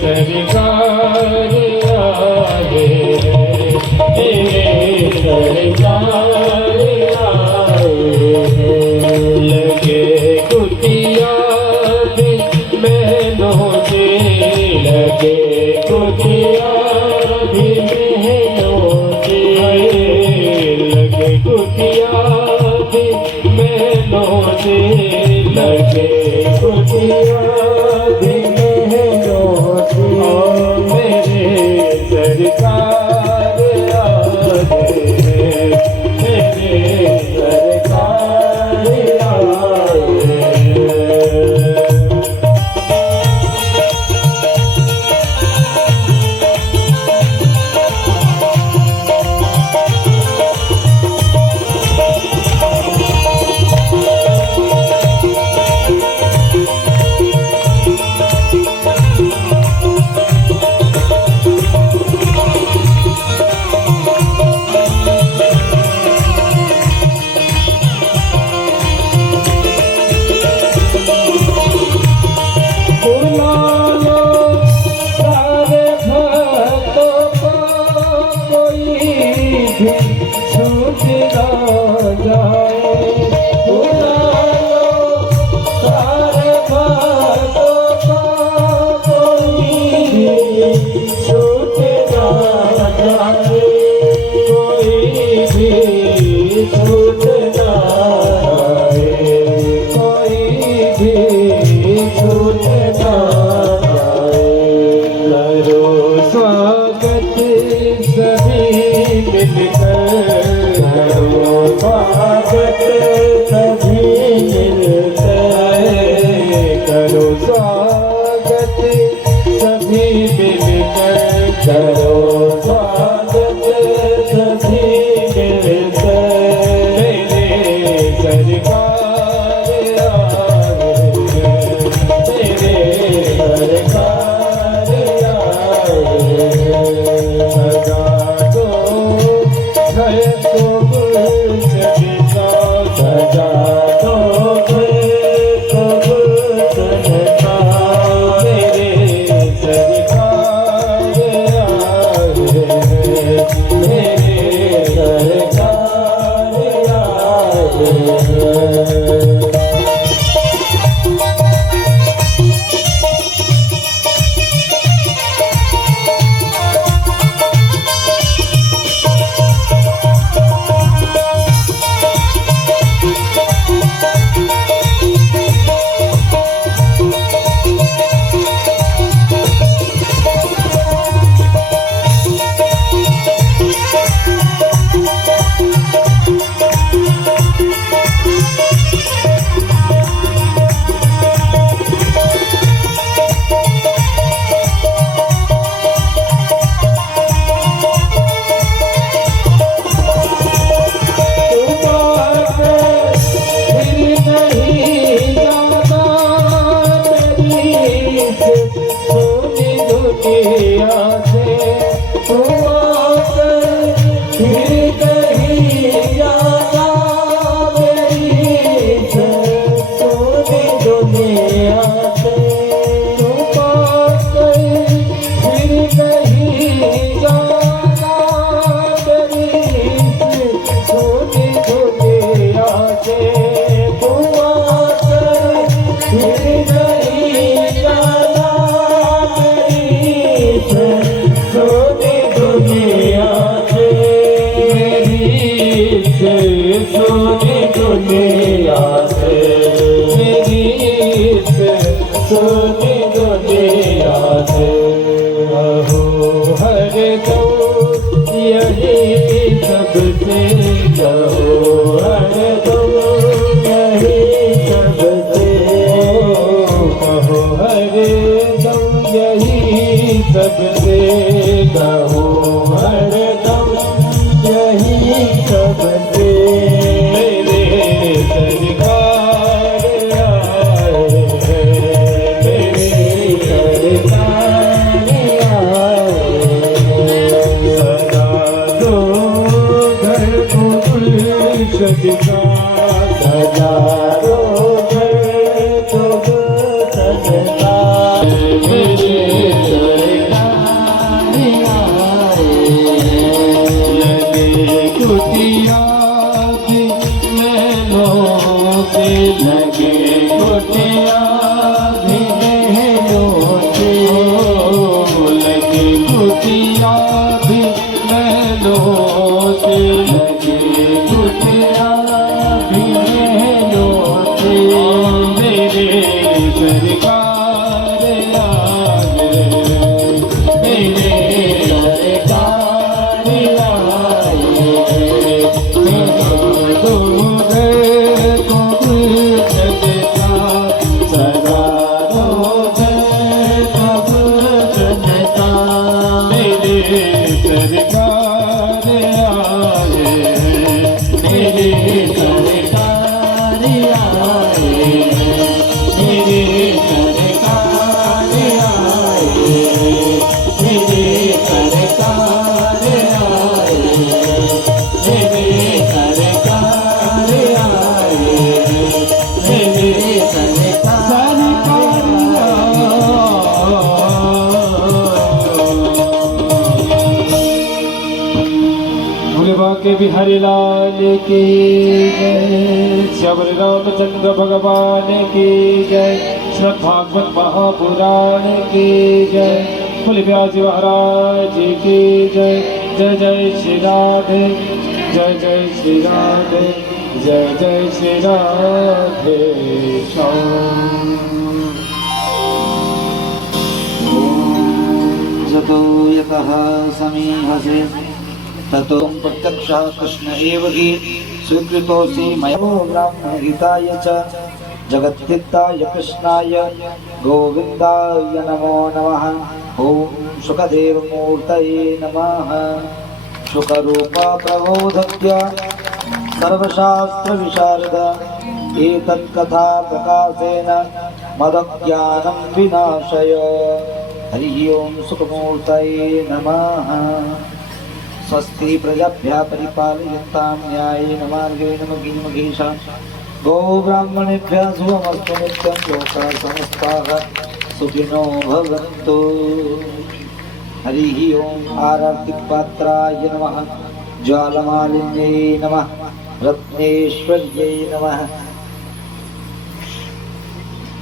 सरकार आए, मेरे सरकार आए। लगे कुटिया भी महलों से, लगे कुटिया भी महलों से, लगे कुटिया भी महलों से, लगे कुटिया भी महलों से। मेरे सरकार आए, मेरे सरकार आए। छूट ना जाए, बुला लो सारे बातों का, कोई भी छूट ना जाए, कोई भी छूट ना जाए, कोई भी छूट ना जाए। करो स्वागत सभी मिलकर, करो स्वागत सभी मिलकर, करो स्वागत सभी मिलकर, करो स्वागत सभी मिलकर। मेरे सरकार आए, मेरे सरकार आए। सजा दो घर को गुलशन का, सजा दो घर को गुलशन का। मेरे सरकार आए, मेरे सरकार आए। सोनी दुनिया से, मेरी सोनी दुनिया से। अहो हर दम यही सबसे कहो, हर दम यही सबसे कहो, हर दम यही सबसे कहो, हर दम यही सबसे। मेरे सरकार आए, मेरे सरकार आए। सजा दो घर को गुलशन का, सजा दो घर को गुलशन का। मेरे बिहारी लाल की जय, श्री रामचंद्र भगवान की जय, श्रीमद् भागवत महापुराण की जय, बोले व्यास जी महाराज की जय। जय जय श्री राधे, जय जय श्री राधे, जय जय श्री राधे श्याम। जतो यतः समीहसे ततो प्रत्यक्षः कृष्ण एव हि स्वीकृतोऽसि मया ब्राह्मणहिताय च जगद्धिताय कृष्णाय गोविन्दाय नमो नमः। ॐ शुकदेवमूर्तये नमः। शुकरूपा प्रबोधत्य सर्वशास्त्रविशारद एतत्कथा प्रकाशेन मदज्ञानं विनाशय। हरि ओं सुखमूर्तये नमः। स्वस्ति प्रजाभ्यः परिपालयन्तां न्यायेन मार्गेण महीमहेषा गोब्राह्मणेभ्यः शुभमस्तु नित्यं लोकाः समस्ताः सुखिनो भवन्तु। हरि ओं आरतिपात्राय नमः। ज्वालमालिन्यै नमः। रत्नेश्वर्यै नमः।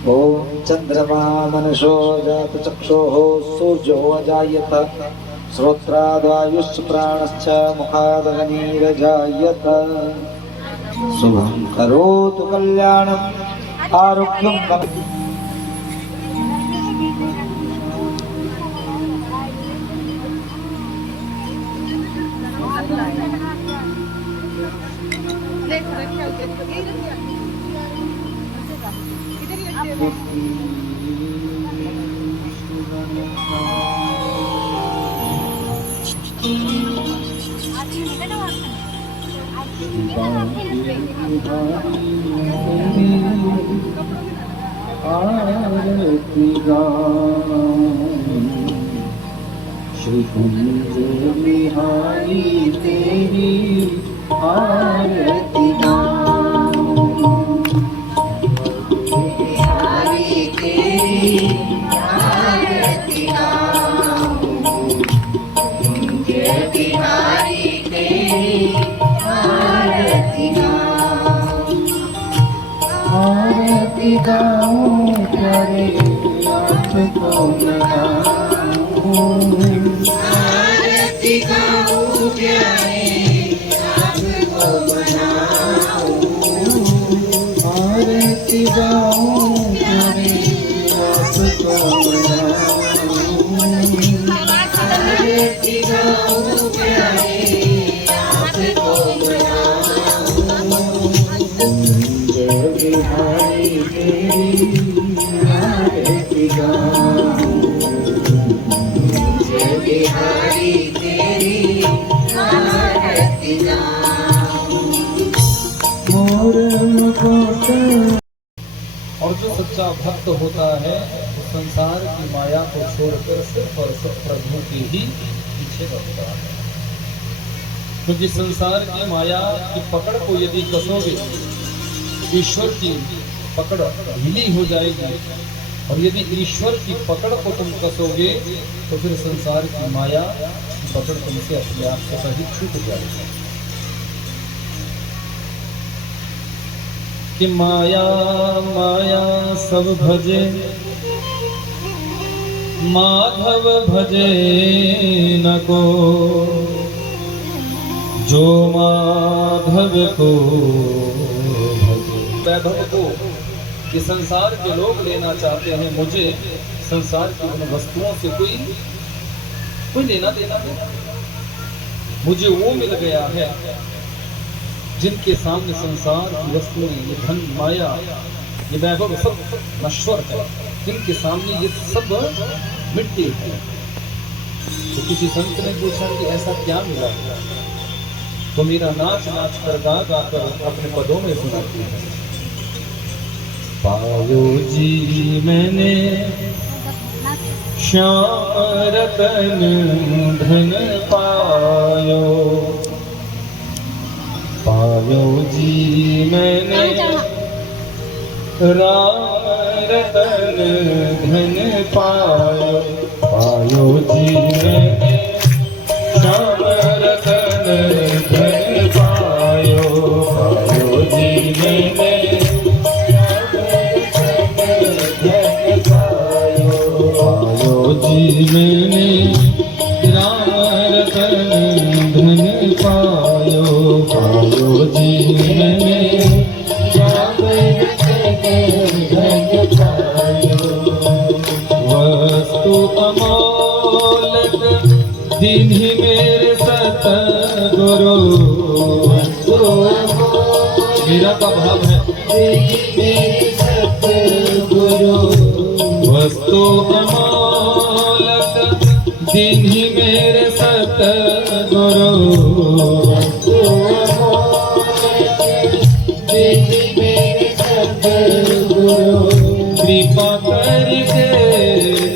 ॐ चन्द्रमा मनसो जातचक्षुः सूर्यो अजायत श्रोत्राद्वायुश्च प्राणश्च मुखादग्निरजायत। शुभं करोतु कल्याणम् आरोग्यं आरती श्री कुंज बिहारी तेरी आरती बिहारी तेरी आरती कुंज बिहारी तेरी आरती गाऊं प्यारे आपको मनाऊं। आरती गाऊं प्यारे आपको मनाऊं। आरती गाऊं प्यारे आपको मनाऊं। आरती गाऊं प्यारे आपको मनाऊं। जय बिहारी तेरी आरती गाऊं। जय बिहारी तेरी आरती गाऊं। मोर मुकुट। और जो सच्चा भक्त होता है वो संसार की माया को छोड़कर सिर्फ और सिर्फ प्रभु के ही पीछे बढ़ता है। क्योंकि संसार की माया की पकड़ को यदि कसोगे, ईश्वर की पकड़ ढीली हो जाएगी, और यदि ईश्वर की पकड़ को तुम कसोगे तो फिर संसार की माया की पकड़ तुमसे अपने आप से ही छूट जाएगी। कि माया माया सब भजे माधव भजे न को, जो माधव को भजे। वैभव को कि संसार के लोग लेना चाहते हैं, मुझे संसार की उन वस्तुओं से कोई लेना देना नहीं। मुझे वो मिल गया है जिनके सामने संसार की वस्तुएं, ये धन माया, ये वैभव सब नश्वर है, जिनके सामने ये सब मिट्टी है। तो किसी संत ने पूछा कि ऐसा क्या मिला? तो मेरा नाच नाच कर गा गा कर अपने पदों में सुनाती है। पायो जी मैंने श्याम रतन धन पायो, पायो जी मैंने राम रतन धन पायो, पायो जी मैंने श्याम रतन धन जी मैंने राम रतन धन पायो, पायो जी मैंने राम रतन धन पायो। वस्तु अमोलक दीन्ही मेरे सतगुरु, मेरा का भाव है मेरे सतगुरु। वस्तु अमोलक दीन्ही मेरे सतगुरु, वस्तु अमोलक दीन्ही मेरे सतगुरु। कृपा करके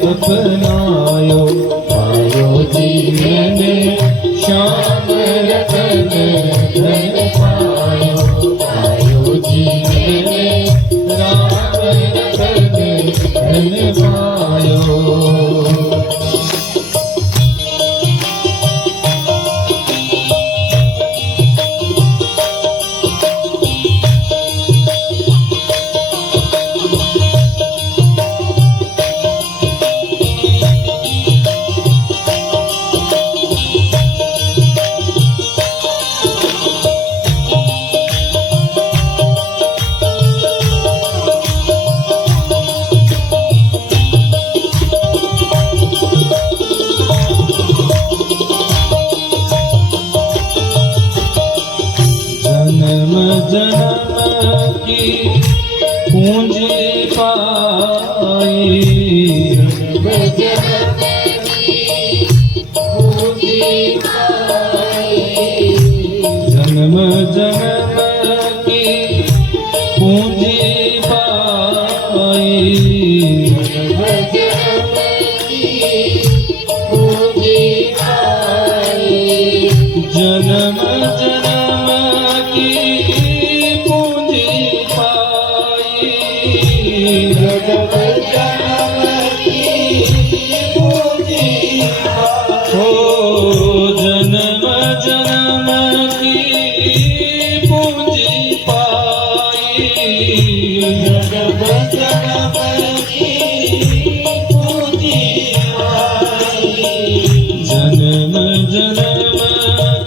अपनायो, पायो जी मैंने श्याम रतन धन पायो, पायो जी मैंने राम रतन धन पायो। जन्म जन्म की पूंजी पाई, जन्म जन्म की पूंजी पाई, जन्म जन्म की पूंजी पाई, जन्म जन्म की पूंजी पाई। हो जन्म जन्म की पूंजी पाई, जन्म जन्म की पूंजी पाई। जन्म जन्म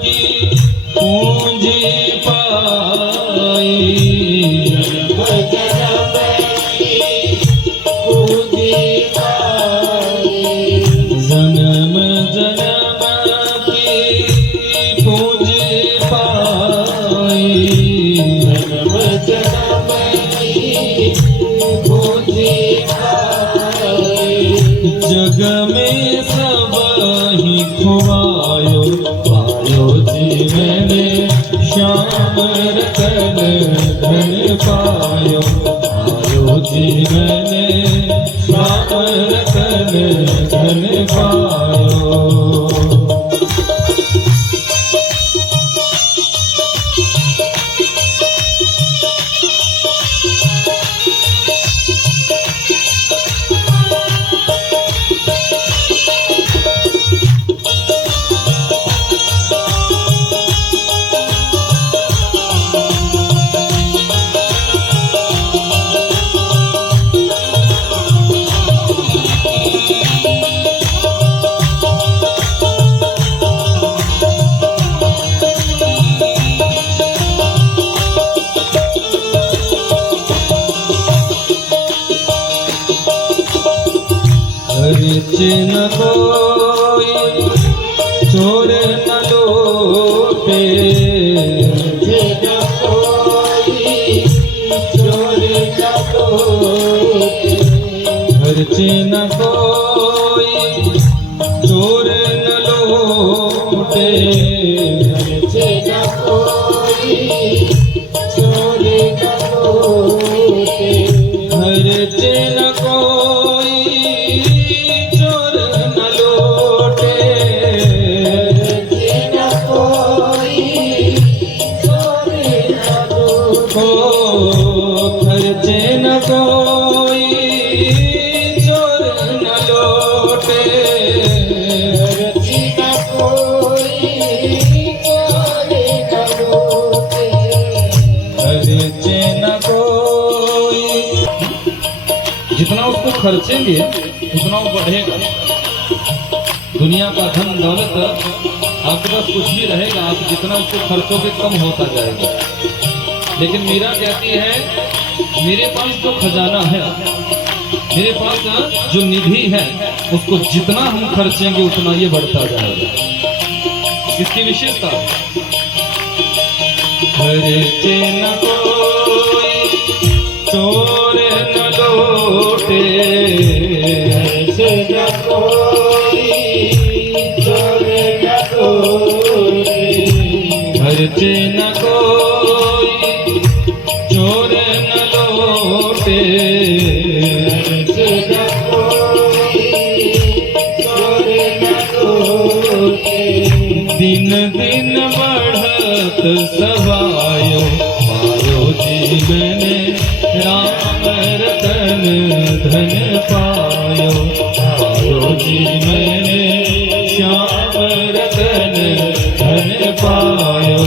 की पूंजी पाई, जन्म जन्म की पूंजी पाई। जन्म जन्म की पूंजी पाई, जन्म जन्म की पूंजी पाई। जग में सब ही खुआयो, पायो जी मैंने श्याम रतन धन पायो, पायो जी मैंने श्याम रतन धन पायो। खर्च न कोई चोर न लूटे, खर्च न कोई चोर न लूटे, खर्च न कोई चोर न लूटे, खर्च न कोई चोर न लूटे, खर्च न कोई चोर न लूटे, खर्च न कोई चोर न लूटे। खर्च न कोई चोर न लूटे, खर्च न कोई चोर न लूटे, खर्च न कोई। जितना उसको खर्चेंगे उतना वो बढ़ेगा। दुनिया का धन दौलत आपके पास कुछ भी रहेगा, आप जितना उसको खर्चोगे कम होता जाएगा। लेकिन मीरा कहती है मेरे पास जो खजाना है, मेरे पास जो निधि है, उसको जितना हम खर्चेंगे उतना ये बढ़ता जाएगा। इसकी विशेषता खर्चे न कोई चोर न लौटे, खर्चे न कोई चोर न लौटे, खर्चे न कोई चोर न लौटे, खर्चे न कोई चोर न लौटे। दिन दिन बढ़त सवायो पायो जी मैंने राम रतन धन पायो, पायो जी मैंने श्याम रतन धन पायो।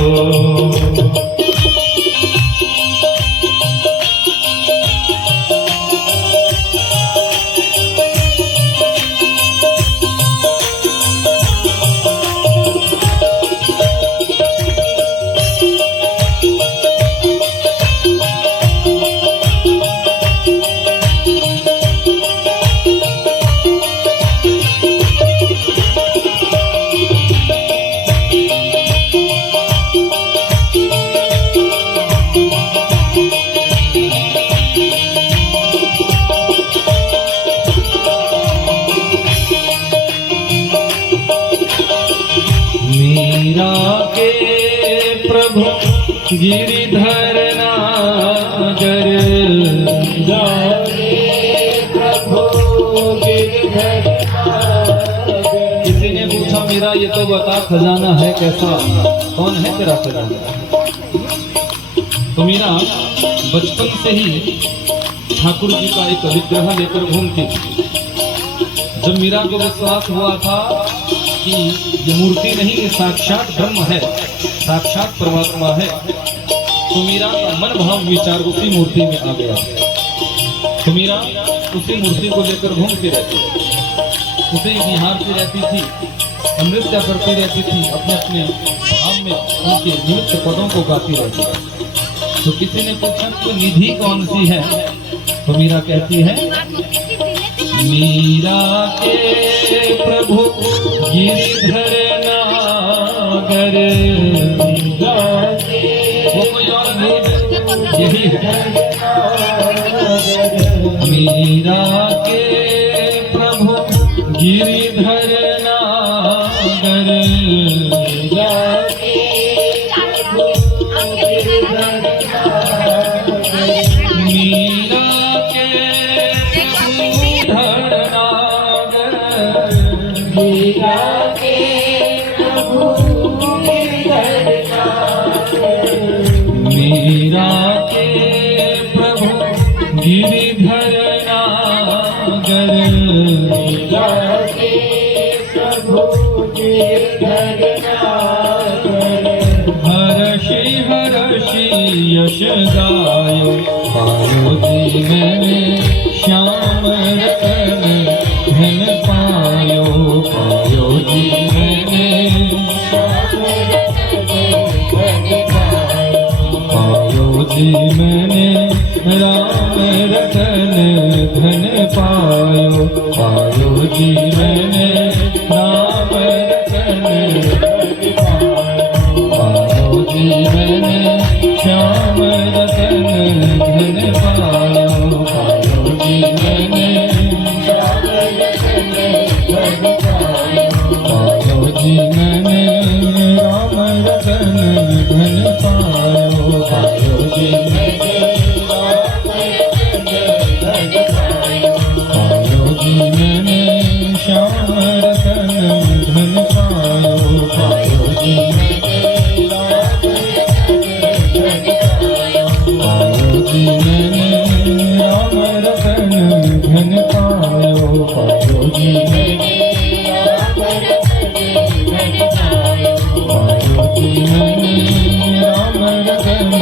मीरा के प्रभु गिरिधर नागर, प्रभु गिरिधर नागर। किसी ने पूछा मीरा ये तो बता खजाना है कैसा, कौन है तेरा खजाना? तो मीरा बचपन से ही ठाकुर जी का एक विग्रह लेकर घूमती थी। जब मीरा को विश्वास हुआ था कि ये मूर्ति नहीं, ये साक्षात ब्रह्म है, साक्षात परमात्मा है, तो मीरा का मन भाव विचार उसी मूर्ति में आ गया। तो मीरा उसी मूर्ति को लेकर घूमती रहती थी, उसे निहारती रहती थी, नृत्य करती रहती थी, अपने अपने भाव में उनके नृत्य पदों को गाती रहती थी। तो किसी ने पूछा तो निधि कौन सी है? तो मीरा कहती है मीरा के प्रभु गिरिधर नागर, वो कोई और नहीं है, यही है मीरा के प्रभु गिरिधर नागर, मीरा के मीरा के प्रभु गिरिधर नागर, मीरा के प्रभु गिरिधर नागर। हर्षि हर्षि यश गायो पायो जी मैंने श्याम रतन धन पायो, पायो जी मैंने पायो जी मैंने राम रतन धन पायो, पायो जी मैंने राम रतन धन पायो, पायो जी मैंने श्याम रतन धन पायो, पायो जी मैंने पायो जी मैंने राम रतन धन पायो, पायो जी मैंने पायो जी मैंने श्याम रतन धन पायो, पायो जी पायो जी मैंने राम रतन धन पायो, पायो जी मैंने पायो जी मैंने राम रतन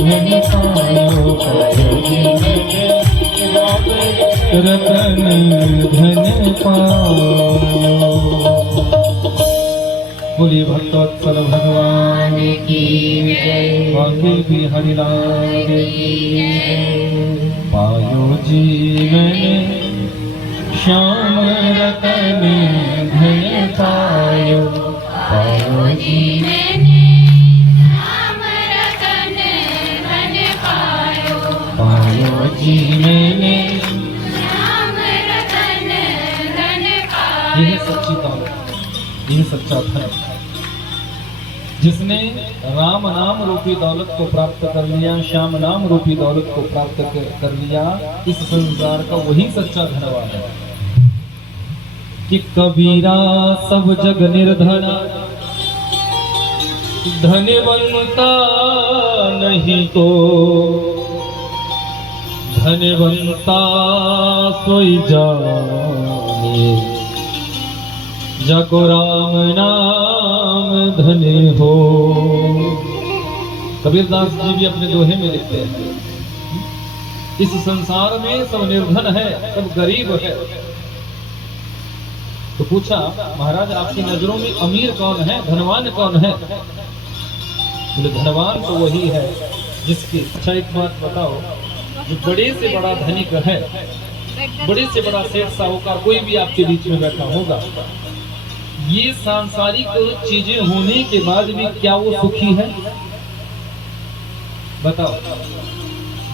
धन पायो, पायो जी मैंने रतन धन पायो। भक्तवत्सल भगवान की जय। वाकई बिहारी लाल की जय। पायो जी मैंने श्याम रतन धन पायो। पायो जी पायो जी मैंने। यह सच्ची दौलत, यह सच्चा धन। जिसने राम नाम रूपी दौलत को प्राप्त कर लिया, श्याम नाम रूपी दौलत को प्राप्त कर लिया, इस संसार का वही सच्चा धनवान है। कि कबीरा सब जग निर्धना, धनवंता नहीं तो धनवंता सोई जाने। जाको राम नाम धने हो। कबीरदास जी भी अपने दोहे में लिखते हैं, इस संसार में सब निर्धन है, सब गरीब है। तो पूछा, महाराज आपकी नजरों में अमीर कौन है, धनवान कौन है? बोले धनवान तो वही है जिसकी। अच्छा एक बात बताओ, जो बड़े से बड़ा धनिक है, बड़े से बड़ा सेठ साहूकार कोई भी आपके बीच में बैठा होगा, ये सांसारिक चीजें होने के बाद भी क्या वो सुखी है? बताओ।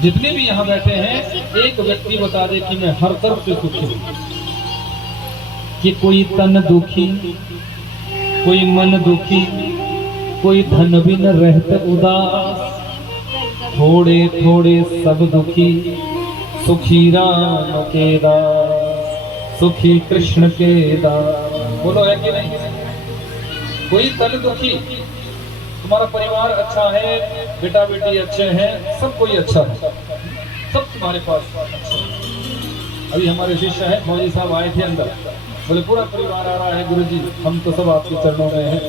जितने भी यहाँ बैठे हैं, एक व्यक्ति बता दे कि मैं हर तरफ से सुखी हूँ। कि कोई तन दुखी, कोई मन दुखी, कोई धन बिन रहते उदास, थोड़े थोड़े सब दुखी, सुखी राम के दास, सुखी कृष्ण के दास। बोलो है कि नहीं? कोई तन दुखी, तुम्हारा परिवार अच्छा है, बेटा बेटी अच्छे हैं, सब कोई अच्छा है, सब तुम्हारे पास अच्छा है। अभी हमारे शिष्य है मौली साहब आए थे अंदर, बोले पूरा परिवार आ रहा है गुरुजी, हम तो सब आपके चरणों में हैं,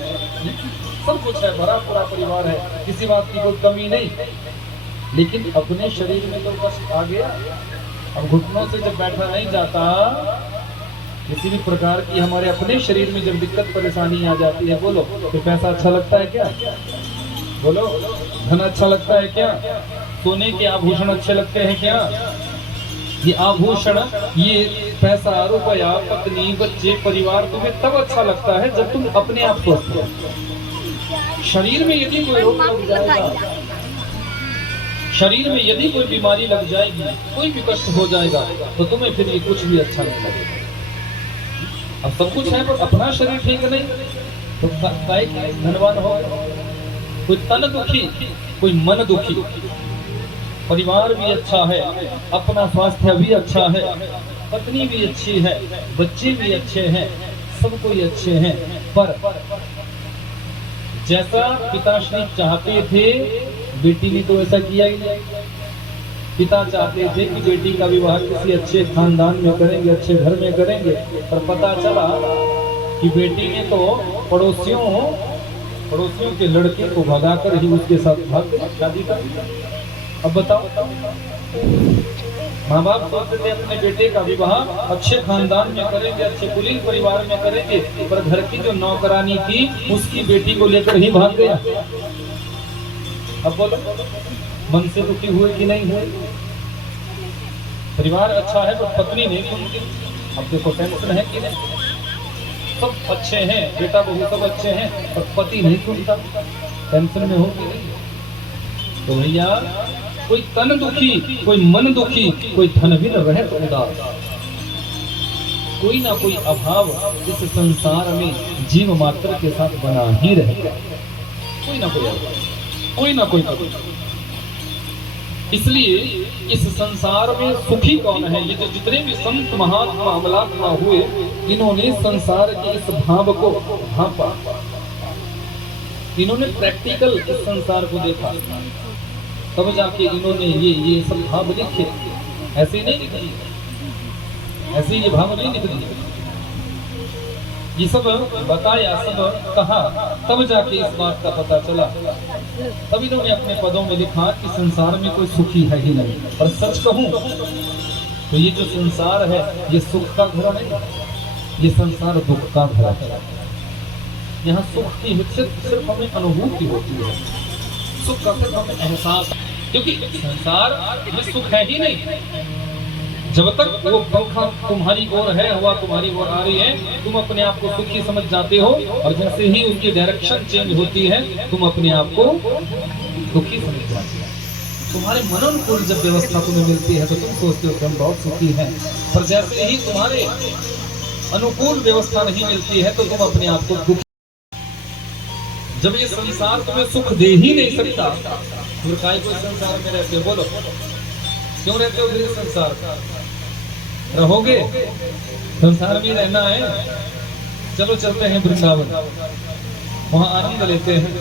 सब कुछ है, भरा पूरा परिवार है, किसी बात की कोई कमी नहीं। लेकिन अपने शरीर में तो कष्ट आ गया। अब घुटनों से जब बैठा नहीं जाता, किसी भी प्रकार की हमारे अपने शरीर में जब दिक्कत परेशानी आ जाती है, बोलो तो पैसा अच्छा लगता है क्या? बोलो धन अच्छा लगता है क्या? सोने के आभूषण अच्छे लगते हैं क्या? ये आभूषण, ये पैसा, रुपया, पत्नी, बच्चे, परिवार तुम्हें तब अच्छा लगता है जब तुम अपने आप स्वस्थ हो। शरीर में यदि कोई रोग लग जाएगा, शरीर में यदि कोई बीमारी लग जाएगी, कोई भी कष्ट हो जाएगा, तो तुम्हें फिर ये कुछ भी अच्छा नहीं लगेगा। अब सब कुछ है पर अपना शरीर ठीक नहीं, तो धनवान हो। कोई तन दुखी, कोई मन दुखी, परिवार भी अच्छा है, अपना स्वास्थ्य भी अच्छा है, पत्नी भी अच्छी है, बच्चे भी अच्छे हैं, सब कोई अच्छे हैं, पर जैसा पिताश्री चाहते थे बेटी ने तो ऐसा किया ही नहीं। पिता चाहते थे कि बेटी का विवाह किसी अच्छे खानदान में करेंगे, अच्छे घर में करेंगे, पर पता चला कि बेटी ने तो पड़ोसियों के लड़के को भगाकर ही उसके साथ भाग शादी कर दी। अब बताओ, माँ बाप सोचते थे अपने बेटे का विवाह अच्छे खानदान में करेंगे, अच्छे कुलीन परिवार में करेंगे, पर घर की जो नौकरानी थी उसकी बेटी को लेकर ही भाग गया। अब बोलो मन से दुखी हुए कि नहीं हुए? परिवार अच्छा है पर पत्नी नहीं सुनती। अब देखो टेंशन है कि नहीं? सब अच्छे हैं, बेटा बहू सब अच्छे हैं, पर पति नहीं सुनता, टेंशन में हो कि नहीं? तो भैया कोई तन दुखी, कोई मन दुखी, कोई धन भी न रहे तो उदास। कोई ना कोई अभाव इस संसार में जीव मात्र के साथ बना ही रहेगा, कोई ना कोई अभाव, कोई ना कोई अभाव। इसलिए इस संसार में सुखी कौन है? ये जो जितने भी संत महात्मा अमलात्मा हुए, इन्होंने संसार के इस भाव को भांपा, इन्होंने प्रैक्टिकल इस संसार को देखा, तब जाके इन्होंने ये सब भाव लिखे। ऐसे नहीं लिख दिए, ऐसे ये भाव नहीं लिख दिए, ये सब बताया, सब कहा, तब जाके इस बात का पता चला। तब इन्होंने अपने पदों में लिखा कि संसार में कोई सुखी है ही नहीं। और सच कहूं तो ये जो संसार है, ये सुख का घर नहीं, ये संसार दुख का घर है। यहाँ सुख की सिर्फ हमें अनुभूति होती है, सुख का सिर्फ हमें एहसास, क्योंकि संसार में सुख है ही नहीं। जब तक वो पंखा तुम्हारी ओर है, हवा तुम्हारी ओर आ रही है, तुम अपने आप को सुखी समझ जाते हो, और जैसे ही उसकी डायरेक्शन चेंज होती है तुम अपने आप को दुखी समझ जाते हो। तुम्हारे मनोनुकूल जब व्यवस्था तुम्हें मिलती है तो तुम सोचते हो कि हम बहुत सुखी हैं, पर जैसे ही तुम्हारे अनुकूल व्यवस्था नहीं मिलती है तो तुम अपने आप को दुखी। जब ये संसार तुम्हें सुख दे ही नहीं सकता, फिर काहे को संसार में रहते हो? बोलो, क्यों रहते हो फिर संसार? रहोगे, संसार में रहना है, चलो चलते हैं वृंदावन, वहां आनंद लेते हैं।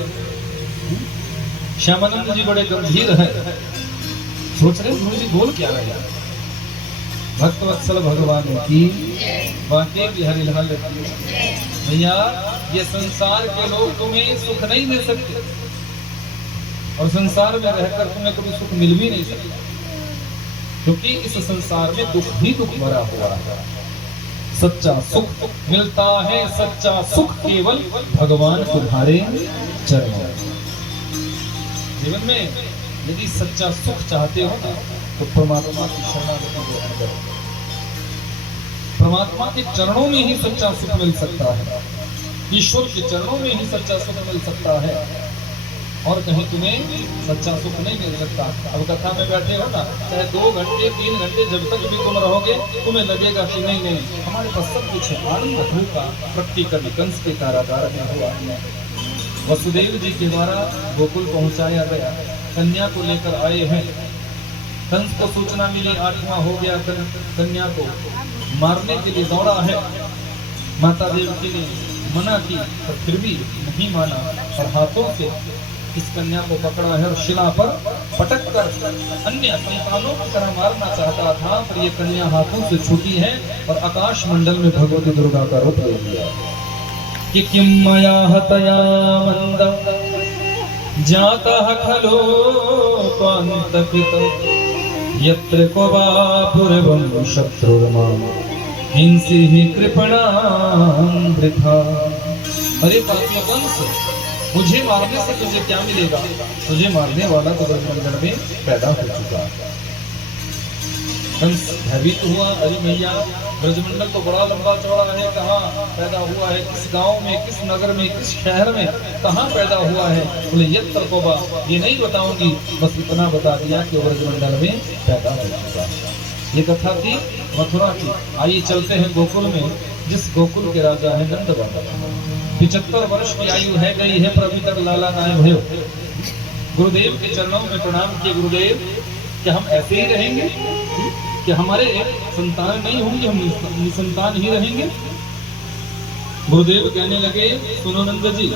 श्यामानंद जी बड़े गंभीर हैं, सोच रहे गुरु जी बोल क्या रहे हैं? भक्त वत्सल भगवान की बाकी बिहारी लाल भैया, ये संसार के लोग तुम्हें सुख नहीं दे सकते, और संसार में रहकर तुम्हें कभी सुख मिल भी नहीं सकता, क्योंकि इस संसार में दुख ही दुख भरा हुआ है। सच्चा सुख मिलता है, सच्चा सुख केवल भगवान तुम्हारे चरणों में। जीवन में यदि सच्चा सुख चाहते हो ना, तो परमात्मा की शरणागति ग्रहण करो। परमात्मा के चरणों में ही सच्चा सुख मिल सकता है, ईश्वर के चरणों में ही सच्चा सुख मिल सकता है, और कहीं तुम्हें सच्चा सुख नहीं मिल सकता। अब कथा में बैठे हो ना, चाहे 2 घंटे 3 घंटे जब तक भी तुम रहोगे, तुम्हें लगेगा कि नहीं नहीं हमारे पास सब कुछ है, आनंद होगा। प्रैक्टिकली कंस के कारागार में हुआ है, वसुदेव जी के द्वारा गोकुल पहुंचाया गया, कन्या को लेकर आए हैं, कंस को सूचना मिली 8वां हो गया, कन्या को मारने के लिए दौड़ा है। माता देवकी ने मना की, पर फिर भी नहीं माना, और हाथों से इस कन्या को पकड़ा है और शिला पर पटक कर अन्य संतानों की तरह मारना चाहता था, पर ये कन्या हाथों से छूटी है और आकाश मंडल में भगवती दुर्गा का रूप ले लिया। कि किम मया हतया मंदं जातः खलो त्वन्तकृत यत्र को वा पूर्वं शत्रुर्मां हिंसीहि कृपणां वृथा। अरे पापी कंस, मुझे मारने से तुझे क्या मिलेगा? तुझे मारने वाला तो ब्रह्मांड में पैदा हो चुका है। कंस भयभीत हुआ, अरे भैया ब्रजमंडल तो बड़ा लंबा चौड़ा है, कहाँ पैदा हुआ है, किस गांव में, किस नगर में, किस शहर में, कहाँ पैदा हुआ है? बोले यत्र कोबा, ये नहीं बताऊंगी, बस इतना बता दिया कि ब्रजमंडल में पैदा हो चुका है। ये कथा थी मथुरा की। आइए चलते हैं गोकुल में, जिस गोकुल के राजा है नंद बाबा। 75 वर्ष की आयु है गई है, पर अभी तक लाला नाय भयो। गुरुदेव के चरणों में प्रणाम किए, गुरुदेव क्या हम ऐसे ही रहेंगे? कि हमारे संतान नहीं होंगे, हम निसंतान ही रहेंगे? गुरुदेव कहने लगे, सुनो नंद जी,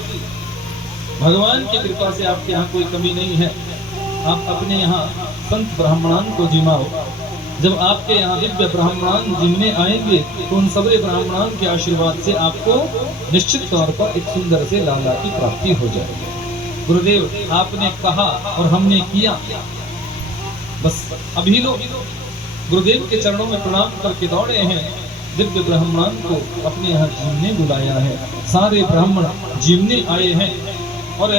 भगवान की कृपा से आपके यहाँ कोई कमी नहीं है। आप अपने यहाँ संत ब्राह्मणान को जिमाओ। जब आपके यहाँ दिव्य ब्राह्मणान जिमने आएंगे तो उन सभी ब्राह्मणान के आशीर्वाद से आपको निश्चित तौर पर एक सुंदर से लाला की प्राप्ति हो जाएगी। गुरुदेव आपने कहा और हमने किया, बस अभी लोग गुरुदेव के चरणों में प्रणाम करके दौड़े हैं। दिव्य ब्राह्मणान को अपने यहाँ जीवने बुलाया है, सारे ब्राह्मण जीवने आए हैं, और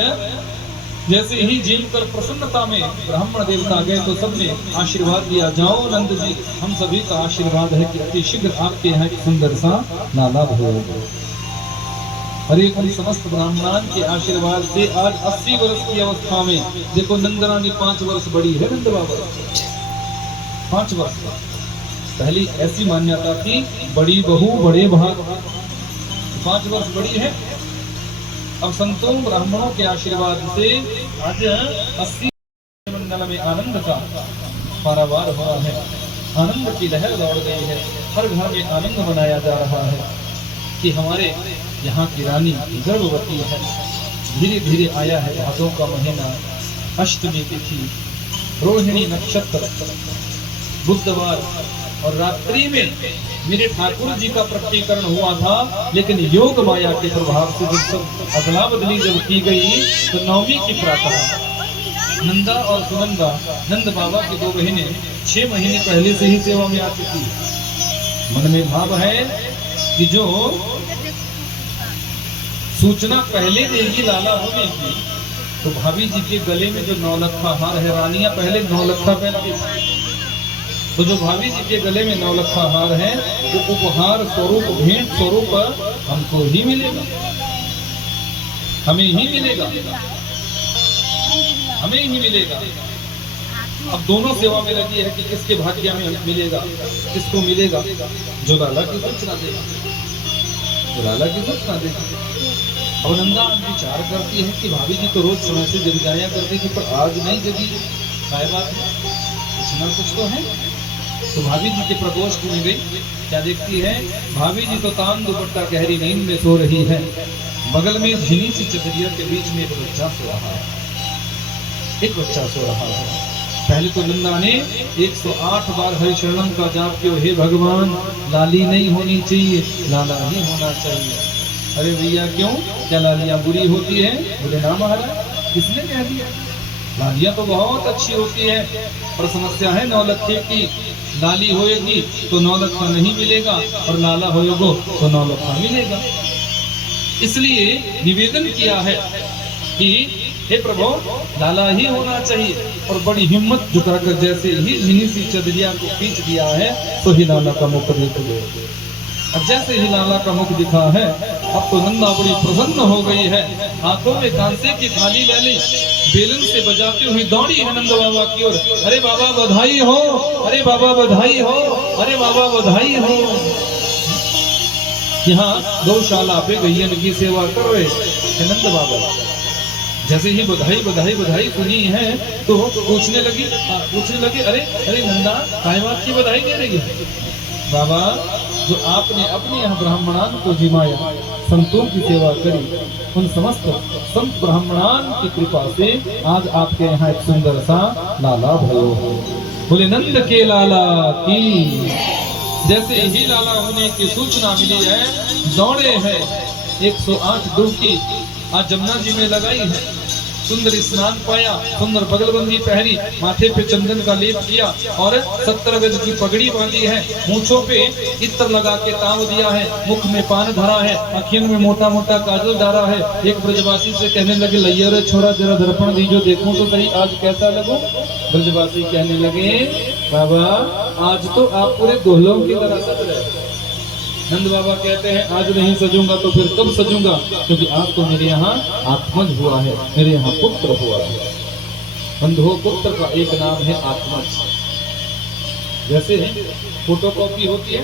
जैसे ही जीव कर प्रसन्नता में ब्राह्मण देवता गए तो सबने आशीर्वाद दिया, जाओ नंद जी, हम सभी का आशीर्वाद है कि अति शीघ्र आपके यहाँ एक सुंदर सा लाला होगा। अरे उन समस्त ब्राह्मणान के आशीर्वाद से आज 80 वर्ष की अवस्था में देखो नंदरानी 5 वर्ष बड़ी है। नंद बाबा 5 वर्ष पहली ऐसी मान्यता थी, बड़ी बहू बड़े भाग, 5 वर्ष बड़ी है। अब संतों ब्राह्मणों के आशीर्वाद से आज 80 मंडल में आनंद का पारावार हुआ है, आनंद की लहर दौड़ गई है, हर घर में आनंद मनाया जा रहा है कि हमारे यहाँ की रानी गर्भवती है। धीरे धीरे आया है भादों का महीना, अष्टमी तिथि, रोहिणी नक्षत्र, बुधवार, और रात्रि में मेरे ठाकुर जी का प्रकटीकरण हुआ था। लेकिन योग माया के प्रभाव से जब सब अदला बदली जब की गई तो नवमी की प्रातः नंदा और सुनंदा, नंद बाबा की 2 बहनें 6 महीने पहले से ही सेवा में आ चुकी है। मन में भाव है कि जो सूचना पहले देगी लाला होने की, तो भाभी जी के गले में जो नौलखा हार है, रानियां पहले नौलखा पहनती थी, तो जो भाभी जी के गले में नौलखा हार है वो उपहार स्वरूप, भेंट स्वरूप हमको ही मिलेगा, हमें ही मिलेगा, हमें ही मिलेगा। अब दोनों सेवा में लगी है कि किसके भाग्य में मिलेगा, किसको मिलेगा, जो लाला की सूचना देगा, जो लाला की सूचना देगा। अब नंदा विचार करती है कि भाभी जी तो रोज समय से जग जाया करती थी, पर आज नहीं जगी, काय बात है, कुछ ना कुछ तो है। तो भाभी जी के प्रकोष्ठ में गई, क्या देखती है, भाभी जी तो तान दुपट्टा गहरी नींद में सो रही है, बगल में झिनी सी चदरिया के बीच में एक बच्चा सो रहा है, एक बच्चा सो रहा है। पहले तो नंदा ने 108 बार हरि शरणम का जाप किया, हे भगवान लाली नहीं होनी चाहिए, लाला ही होना चाहिए। अरे भैया क्यों, क्या लालियां बुरी होती है? बोले ना महाराज, किसने कह दिया, लालियां तो बहुत अच्छी होती है, पर समस्या है नौलखे की, लाली होएगी तो नौलखा नहीं मिलेगा, और लाला होएगो तो नौलखा मिलेगा। इसलिए निवेदन किया है कि हे प्रभु लाला ही होना चाहिए, और बड़ी हिम्मत जुटाकर जैसे ही झिनी सी चदरिया को खींच दिया है तो ही लाला का मुख दिख गया। अब जैसे ही लाला का मुख दिखा है, अब तो नंदा बड़ी प्रसन्न हो गई है, हाथों में कांसे की थाली ले ली, बेलन से बजाते हुए दौड़ी है नंद बाबा की ओर, अरे बाबा बधाई हो, अरे बाबा बधाई हो, अरे बाबा बधाई हो। यहाँ गौशाला पे गैयन की सेवा कर रहे नंद बाबा, जैसे ही बधाई बधाई बधाई सुनी है तो पूछने लगे अरे अरे नंदा काय बात की बधाई दे रही है? बाबा जो आपने अपने यहाँ ब्राह्मणान को जिमाया, संतों की सेवा करी, उन समस्त संत ब्राह्मणान की कृपा से आज आपके यहाँ एक सुंदर सा लाला भयो। बोले नंद के लाला की। जैसे ही लाला होने की सूचना मिली है, दौड़े हैं 108 डुबकी आज जमुना जी में लगाई है, सुंदर स्नान पाया, सुंदर बगलबंदी पहरी, माथे पे चंदन का लेप किया और 70 गज की पगड़ी बांधी है, मूंछों पे इत्र लगा के ताव दिया है, मुख में पान धरा है, अखियों में मोटा मोटा काजल डाला है। एक ब्रजवासी से कहने लगे लैया रे छोरा जरा दर्पण दीजो देखूं तो सही आज कैसा लगो। ब्रजवासी कहने लगे बाबा आज तो आप पूरे दोहलों की तरह सज रहे। नंद बाबा कहते हैं आज नहीं सजूंगा तो फिर कब सजूंगा, क्योंकि आज तो मेरे यहाँ आत्मज हुआ है, मेरे यहाँ पुत्र हुआ है। बंधुओं पुत्र का एक नाम है आत्मज। जैसे फोटोकॉपी होती है,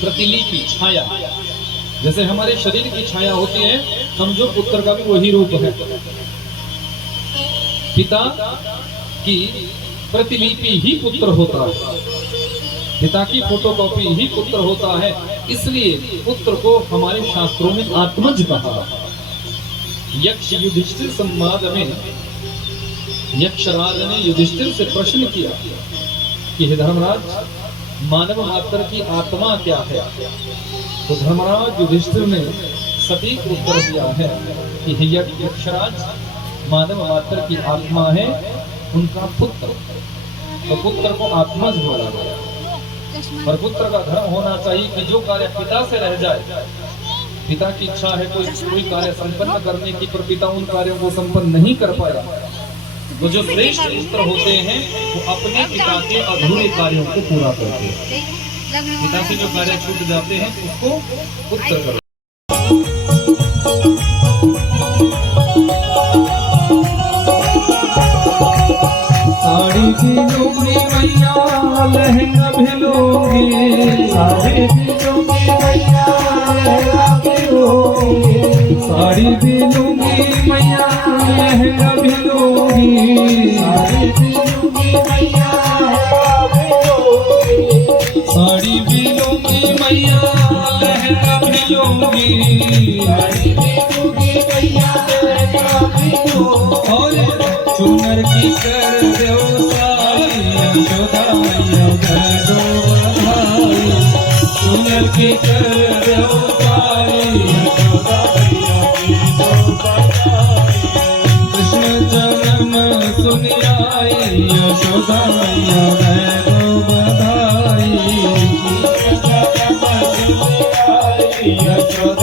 प्रतिलिपि छाया, जैसे हमारे शरीर की छाया होती है, समझो पुत्र का भी वही रूप है। पिता की प्रतिलिपि ही पुत्र होता है, पिता की फोटोकॉपी ही पुत्र होता है, इसलिए पुत्र को हमारे शास्त्रों में आत्मज कहा। यक्ष युधिष्ठिर संवाद में यक्षराज ने युधिष्ठिर से प्रश्न किया कि हे धर्मराज मानव मात्र की आत्मा क्या है? तो धर्मराज युधिष्ठिर ने सटीक उत्तर दिया है कि हे यक्षराज मानव मात्र की आत्मा है उनका पुत्र, तो पुत्र को आत्मज बोला गया। और पुत्र का धर्म होना चाहिए कि जो कार्य पिता से रह जाए, पिता की इच्छा है कोई कार्य संपन्न करने की, पर पिता उन कार्यों को संपन्न नहीं कर पाया, तो जो श्रेष्ठ पुत्र होते हैं वो अपने पिता के अधूरे कार्यों को पूरा करते हैं। पिता से जो कार्य छूट जाते हैं उसको पुत्र करो। साड़ी की लूंगी मैया लहंगा भी लूंगी, साड़ी भी लूंगी मैया लहंगा भी लूंगी, साड़ी भी लूंगी मैया लहंगा भी लूंगी, साड़ी भी लूंगी मैया लहंगा भी लूंगी, साड़ी भी लूंगी मैया लहंगा भी लूंगी, साड़ी भी लूंगी मैया लहंगा भी लूंगी, और चुनर की कर दो साई यशोदा मैया कर दो बधाई, चुनर की कर दो साई यशोदा मैया की दो बधाई, कृष्ण जन्म सुन आई यशोदा मैया कर दो बधाई, कृष्ण जन्म सुन आई यशोदा